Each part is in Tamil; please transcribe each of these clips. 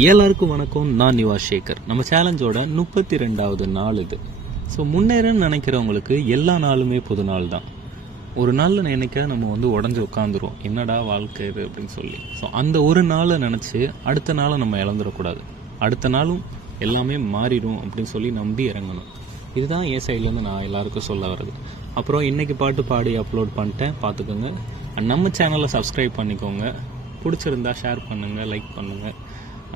எல்லாருக்கும் வணக்கம். நான் நிவாஸ் சேகர். நம்ம சேலஞ்சோட 32வது நாள் இது. ஸோ முன்னேறன்னு நினைக்கிறவங்களுக்கு எல்லா நாளுமே புது நாள் தான். ஒரு நாளில் நினைக்க நம்ம உடஞ்சி உட்காந்துரும், என்னடா வாழ்க்கை இது அப்படின்னு சொல்லி. ஸோ அந்த ஒரு நாளை நினச்சி அடுத்த நாளை நம்ம இழந்துடக்கூடாது. அடுத்த நாளும் எல்லாமே மாறிடும் அப்படின்னு சொல்லி நம்பி இறங்கணும். இதுதான் என் சைட்லேருந்து நான் எல்லாருக்கும் சொல்ல வர்றது. அப்புறம் இன்றைக்கி பாட்டு பாடி அப்லோட் பண்ணிட்டேன், பார்த்துக்கோங்க. நம்ம சேனலை சப்ஸ்கிரைப் பண்ணிக்கோங்க. பிடிச்சிருந்தா ஷேர் பண்ணுங்கள், லைக் பண்ணுங்கள்.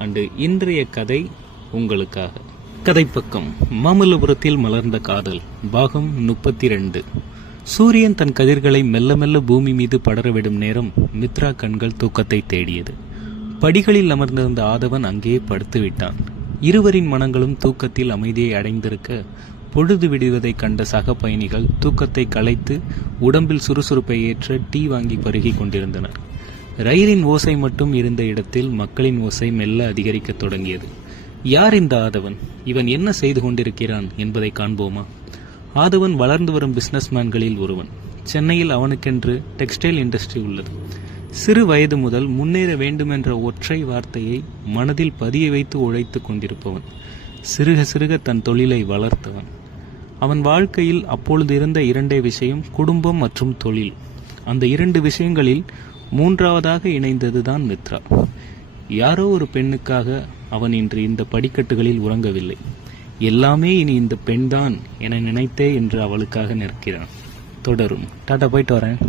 அண்டு இன்றைய கதை உங்களுக்காக. கதைப்பக்கம். மாமல்லபுரத்தில் மலர்ந்த காதல், பாகம் 32. சூரியன் தன் கதிர்களை மெல்ல மெல்ல பூமி மீது படரவிடும் நேரம் மித்ரா கண்கள் தூக்கத்தை தேடியது. படிகளில் அமர்ந்திருந்த ஆதவன் அங்கேயே படுத்து விட்டான். இருவரின் மனங்களும் தூக்கத்தில் அமைதியை அடைந்திருக்க, பொழுது விடுவதை கண்ட சக பயணிகள் தூக்கத்தை கலைத்து உடம்பில் சுறுசுறுப்பை ஏற்ற டீ வாங்கி பருகி கொண்டிருந்தனர். ரயிலின் ஓசை மட்டும் இருந்த இடத்தில் மக்களின் ஓசை மெல்ல அதிகரிக்க தொடங்கியது. யார் இந்த ஆதவன்? இவன் என்ன செய்து கொண்டிருக்கிறான் என்பதை காண்போமா? ஆதவன் வளர்ந்து வரும் பிசினஸ்மேன்களில் ஒருவன். சென்னையில் அவனுக்கென்று டெக்ஸ்டைல் இண்டஸ்ட்ரி உள்ளது. சிறு வயது முதல் முன்னேற வேண்டுமென்ற ஒற்றை வார்த்தையை மனதில் பதிய வைத்து உழைத்து கொண்டிருப்பவன். சிறுக சிறுக தன் தொழிலை வளர்த்தவன். அவன் வாழ்க்கையில் அப்பொழுது இருந்த இரண்டே விஷயம், குடும்பம் மற்றும் தொழில். அந்த இரண்டு விஷயங்களில் மூன்றாவதாக இணைந்ததுதான் மித்ரா. யாரோ ஒரு பெண்ணுக்காக அவன் இன்று இந்த படிக்கட்டுகளில் உறங்கவில்லை. எல்லாமே இனி இந்த பெண்தான் என நினைத்தே என்று அவளுக்காக நிற்கிறான். தொடரும். டாடா, போயிட்டு வரேன்.